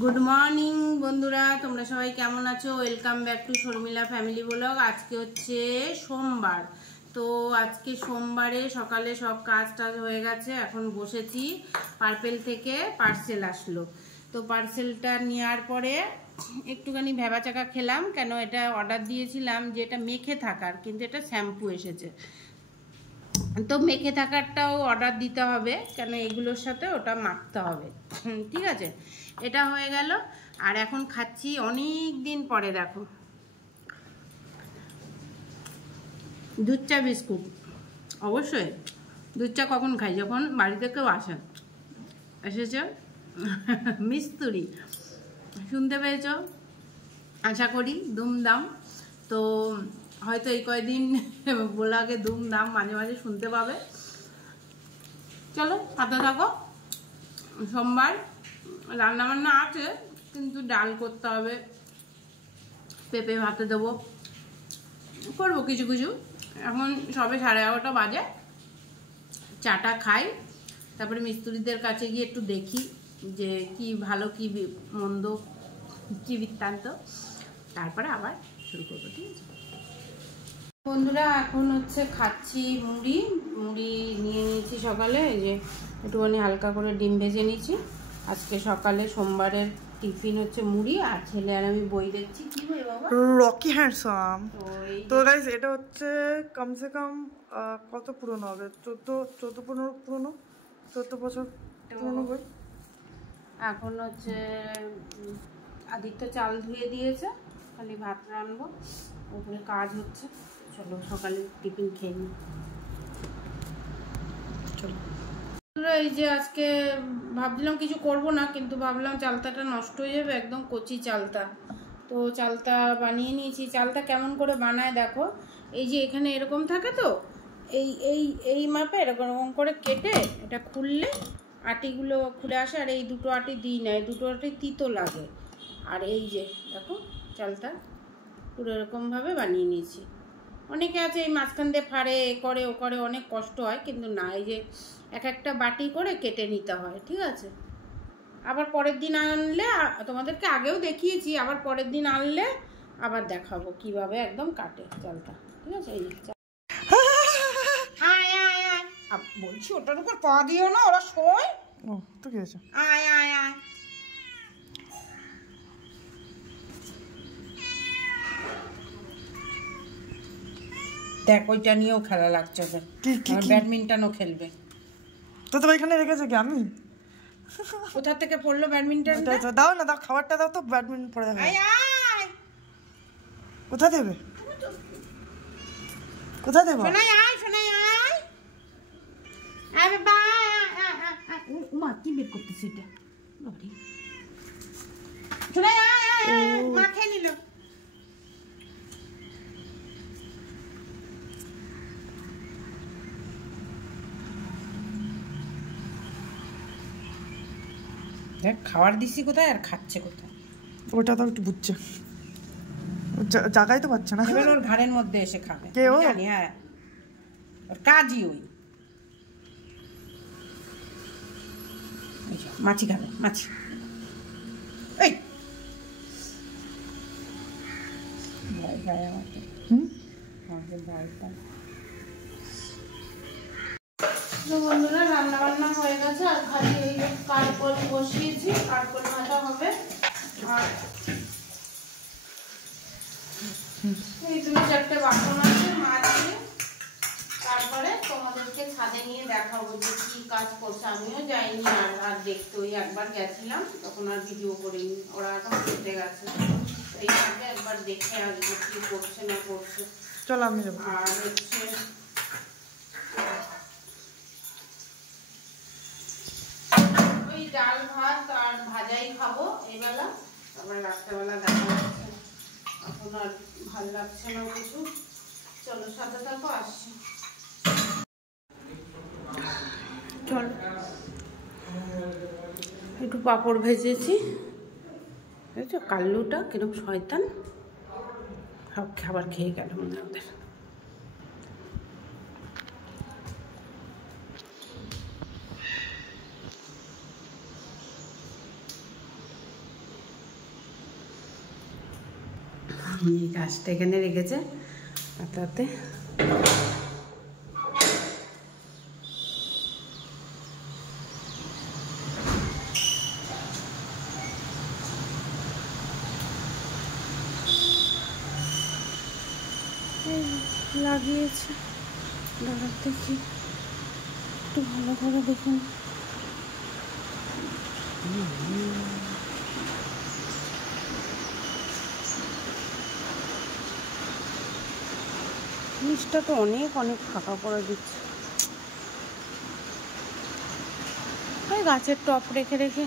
Good morning বন্ধুরা, তোমরা সবাই কেমন আছো? Welcome back to Sharmila family blog. আজকে হচ্ছে সোমবার। তো আজকে সোমবারে সকালে সব কাজ টাজ হয়ে গেছে, এখন বসেছি। পার্পেল থেকে পার্সেল আসলো, তো পার্সেলটা নেওয়ার পরে একটুখানি ভেবাচাকা খেলাম। কেন এটা অর্ডার দিয়েছিলাম যে এটা মেখে থাকার, কিন্তু এটা শ্যাম্পু এসেছে। তো মেখে থাকারটাও অর্ডার দিতে হবে, কেন এগুলোর সাথে ওটা মাখতে হবে। ঠিক আছে, এটা হয়ে গেল। আর এখন খাচ্ছি অনেক দিন পরে, দেখো, দুধ চা বিস্কুট। অবশ্যই দুধ চা কখন খাই? যখন বাড়িতে কেউ এসেছ মিস্তুরি, শুনতে পেয়েছ আশা করি, দুমদাম। তো হয়তো এই কয়দিন ব্লগে দুমদাম মাঝে মাঝে শুনতে পাবে। চলো হাতে থাকো। সোমবার রান্নাবান্না আছে, কিন্তু ডাল করতে হবে, পেঁপে ভাতে দেবো, করবো কিছু কিছু। এখন সবে 11:30 বাজে। চাটা খাই, তারপরে মিস্ত্রিদের কাছে গিয়ে একটু দেখি যে কি ভালো কি মন্দ, কি বৃত্তান্ত, তারপরে আবার শুরু করবো। ঠিক আছে বন্ধুরা, এখন হচ্ছে খাচ্ছি মুড়ি নিয়ে নিয়েছি সকালে। এই যে একটুখানি হালকা করে ডিম ভেজে নিয়েছি। আজকে সকালে সোমবারের টিফিন হচ্ছে মুড়ি, আর ছেলে আর আমি বই দেখছি। কি বই বাবা? Rocky handsome. তো গাইস, এটা হচ্ছে কমসে কম কত পুরনো হবে? 14 পুরনো, 14 বছর পুরনো বই। এখন হচ্ছে আদিত্য চাল ধুয়ে দিয়েছে, খালি ভাত রান্নবো, ওখানে কাজ হচ্ছে। চলো সকালে টিফিন খেয়ে নিই। চলো। এই যে আজকে ভাবছিলাম কিছু করব না, কিন্তু ভাবলাম চালতাটা নষ্ট হয়ে যাবে, একদম কচি চালতা। তো চালতা বানিয়ে নিয়েছি। চালতা কেমন করে বানায় দেখো, এই যে এখানে এরকম থাকে, তো এই এই এই মাপে এরকম করে কেটে এটা খুললে আটিগুলো খুলে আসে। আর এই দুটো আটি দিই না, এই দুটো আটি তিতো লাগে। আর এই যে দেখো চালতা পুরো এরকমভাবে বানিয়ে নিয়েছি। অনেকে আছে এই মাঝখান দিয়ে ফাড়ে, এ করে ও করে, অনেক কষ্ট হয়, কিন্তু না, এই যে এক একটা বাটি করে কেটে নিতে হয়। ঠিক আছে, আবার পরের দিন আনলে, তোমাদেরকে আগেও দেখিয়েছি, আবার পরের দিন আনলে আবার দেখাবো কিভাবে একদম কাটে চালটা। ঠিক আছে, এই বলছি ওটার উপর পা দিও না, ওরা শোয়। ও তো কি হয়েছে? আয় আয় আয়। দেখ, ওইটা নিয়েও খেলা লাগছে ওদের, ব্যাডমিন্টনও খেলবে। তো এখানে রেখেছে কি? আমি কোথা থেকে পড়লো ব্যাডমিন্টন? দাও না, দাও, খাবারটা দাও তো, ব্যাডমিন্টন পড়ে যাবে। কোথা দেবে? কোথা দেবো? শোনাই আয়, শোনাই আয়। আরে বা মা কি বের করতেছি এটা? শোনাই আয়, মা খেয়ে নিল। দেখ খাবার দিছি কোথায় আর খাচ্ছে কোথায়। ওটা তো একটু বুঝছে, জায়গায় তো পাচ্ছে না। এবার ওর ঘাড়ের মধ্যে এসে খাবে। কে ও? জানি, হ্যাঁ, ওর কাজই ওই। মাছি খাবে, মাছি। এই ভয় ভয় আমাকে, আমাকে ভয় পায়। বন্ধুরা, রান্না বান্না হয়ে গেছে, আর খালি এই কারকল বসিয়েছি, কারকল ভাজা হবে। আর এই 2-4টে বাসন আছে মাঝে। তারপরে তোমাদেরকে ছাদে নিয়ে দেখাবো যে কি কাজ করছে। আমিও যাইনি আর দেখতে, ওই একবার গেছিলাম, তখন আর ভিডিও করিনি। ওরা এখন খেতে গেছে, এই আগে একবার দেখে আসবো কি করছে না করছে। চলো আমি যাবো। আর হচ্ছে ওই ডাল ভাত আর ভাজাই খাবো এই বেলা, তারপরে রাত্রেবেলা দেখা যাচ্ছে। এখন আর ভালো লাগছে না কিছু। চলো সাথে থাকো, আসছি। চলো, একটু পাঁপড় ভেজেছি, বুঝেছো? কাল্লুটা কিরকম শয়তান, সব খাবার খেয়ে গেল মনে হয় ওদের। এই গাছটা এখানে রেখেছে তাতে লাগিয়েছে। দাঁড়ার দেখি একটু ভালো করে দেখুন। জিনিসটা তো অনেক অনেক ফাঁকা করে দিচ্ছে। ওই গাছের টপ রেখে রেখে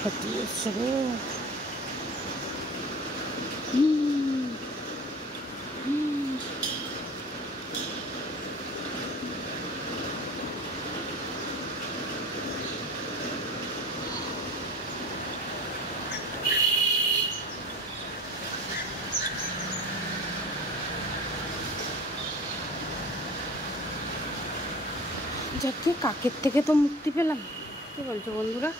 ফাটিয়েছে রে। যাকে কাকের থেকে তো মুক্তি পেলাম। কি বলছো বন্ধুরা?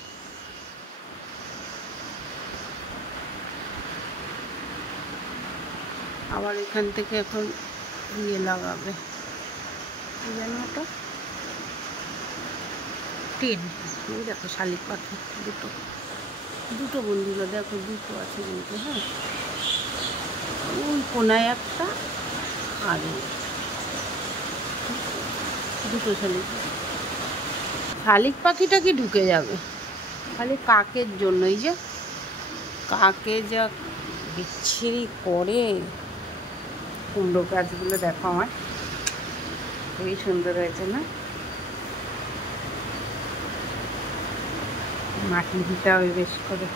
আবার এখান থেকে এখন ইয়ে লাগাবে, কি যেন ওটা, টিন। এই দেখো শালিক পাখি দুটো দুটো বন্ধুরা, দেখো দুটো আছে কিন্তু। হ্যাঁ, ওই কোনায় একটা, আর দুটো শালিক পাখি। শালিক পাখিটা কি ঢুকে যাবে খালি কাকের জন্য। এই যে কাকে যা বিচ্ছিরি করে। কুমড়ো গাছগুলো দেখো আমার খুবই সুন্দর হয়েছে না? মাটি দিতে হবে বেশ করে।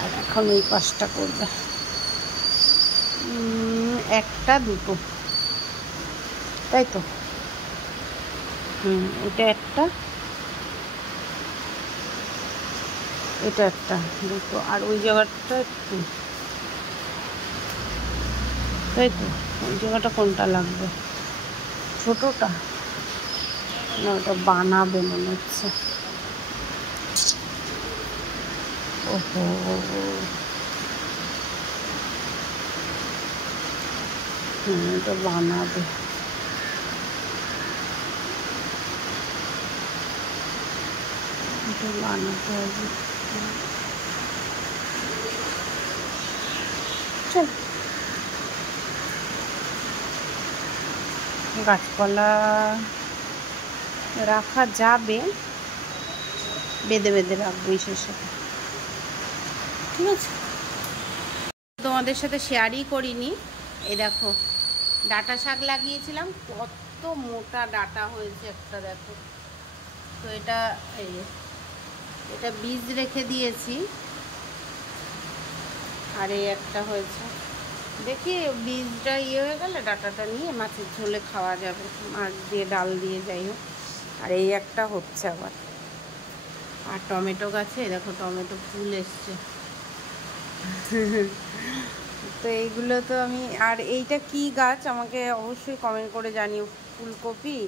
আর এখন এই কাজটা করবে। একটা দুটো, তাই তো? এটা একটা, এটা একটা, দুটো। আর ওই জায়গাটা একটু, তাই তো? ওই জায়গাটা কোনটা লাগবে? ছোটটা না, ওটা বানাবে মনে হচ্ছে। ওহো, এটা বানাবে। এটা বানাতে হবে। চল, গাছপালা রাখা যাবে, বেঁধে বেঁধে রাখবো ইসের সাথে, ঠিক আছে? তোমাদের সাথে শেয়ারই করিনি। এই দেখো ডাঁটা শাক লাগিয়েছিলাম, কত মোটা ডাঁটা হয়েছে একটা, দেখো তো। এটা এই এটা বীজ রেখে দিয়েছি, আর এই একটা হয়েছে। দেখি বীজটা ইয়ে হয়ে গেলে ডাঁটাটা নিয়ে মাছের ঝোলে খাওয়া যাবে, মাছ দিয়ে ডাল দিয়ে, যাই হোক। আর এই একটা হচ্ছে আবার। আর টমেটো গাছে দেখো টমেটো ফুল এসছে। তো এইগুলো তো আমি, আর এইটা কি গাছ আমাকে অবশ্যই কমেন্ট করে জানিও। ফুলকপি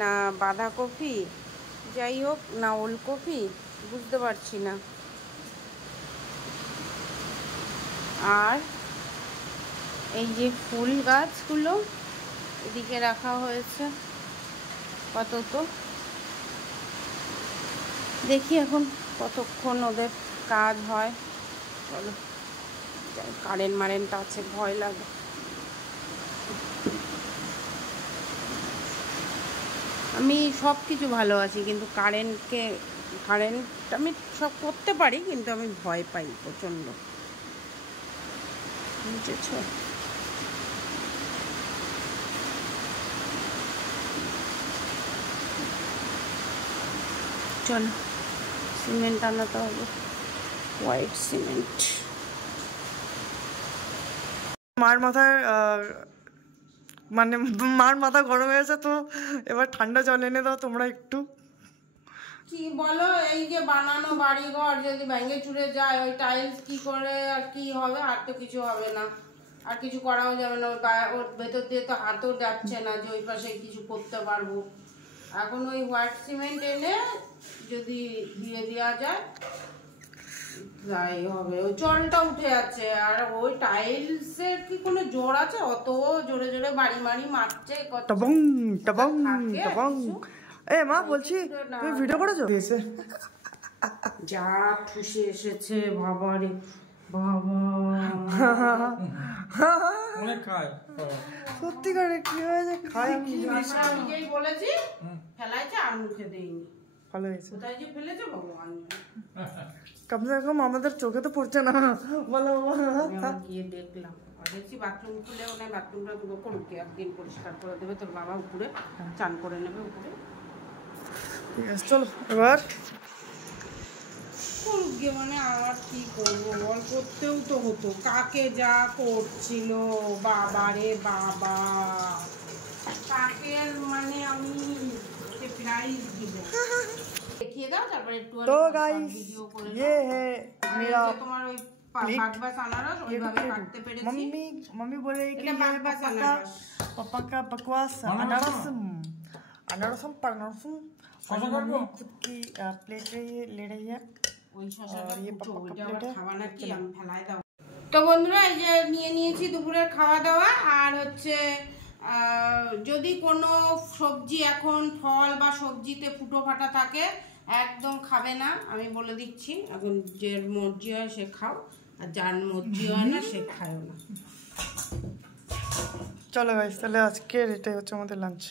না বাঁধাকপি, যাই হোক, না ওলকপি, বুঝতে পারছি না। আর এই যে ফুল গাছগুলো এদিকে রাখা হয়েছে, কত তো দেখি এখন কতক্ষণ ওদের কাজ হয়। চলো, কারেন্ট মারেন্ট আছে, ভয় লাগে। আমি সব কিছু ভালো আছি, কিন্তু কারেন্ট আমি সব করতে পারি, কিন্তু আমি ভয় পাই প্রচণ্ড, বুঝেছ? চলো, সিমেন্ট আনাতে হবে, হোয়াইট সিমেন্ট। মার মাথায় মানে মার মাথা গরম হয়েছে, তো এবার ঠান্ডা জল এনে দাও তোমরা একটু। কি বলো, এই যে বানানো বাড়ি ঘর যদি ভেঙে চুরে যায়, ওই টাইলস কি করে আর কি হবে? আর তো কিছু হবে না, আর কিছু করাও যাবে না। ওর ভেতর দিয়ে তো হাতও যাচ্ছে না যে ওই পাশে কিছু করতে পারবো। এখন ওই হোয়াইট সিমেন্ট এনে যদি দিয়ে দেওয়া যায় তাই হবে। ওই জলটা উঠে যাচ্ছে, আর ওই টাইলসের কি কোনো জোর আছে? অত জোরে জোরে বাড়ি মারি মারছে। টবং টবং টবং। এ মা বলছি, তুমি ভিডিও করেছো? দিয়েছে যা ঠুসে এসেছে বাবা রে বাবা। অনেক খায় সত্যি করে কি হয়েছে? খাই আমি যেই বলেছি ফেলাইছে আর মুখে দেইনি। ভালো হয়েছে। কোথায় যে ফেলেছে ভগবান। কমসে কম আমাদের চোখে তো পড়ছে না। বলো গিয়ে দেখলাম, দেখছি বাথরুম খুলে ওনার বাথরুমটা পুরো করুক, একদিন পরিষ্কার করে দেবে তোর বাবা, উপরে চান করে নেবে উপরে। ঠিক আছে চলো এবার করুক গিয়ে, মানে আর কি করবো বল, করতেও তো হতো। কাকে যা করছিল বাবা রে বাবা, কাকের মানে আমি প্রাইজ দিব। দেখিয়ে দাও তারপরে একটু তো গাইস ये है मेरा তোমার ওই বাগবাস আনারস ওইভাবে কাটতে পেরেছি। मम्मी बोले कि ये पापा का बकवास अनारसम परनरसम खुद की प्लेट ले रही है। ওই শসাটা ওইটা আবার খাওয়া নাকি, আমি ফেলাই দাও। তো বন্ধুরা এই যে নিয়ে নিয়েছি দুপুরের খাওয়া দাওয়া। আর হচ্ছে যদি কোনো সবজি এখন ফল বা সবজিতে ফুটো ফাটা থাকে একদম খাবে না, আমি বলে দিচ্ছি। এখন যে মর্জি হয় সে খাও, আর যার মর্জি হয় না সে খায়ও না। চলো গাইস, তাহলে আজকে এটাই হচ্ছে আমাদের লাঞ্চ।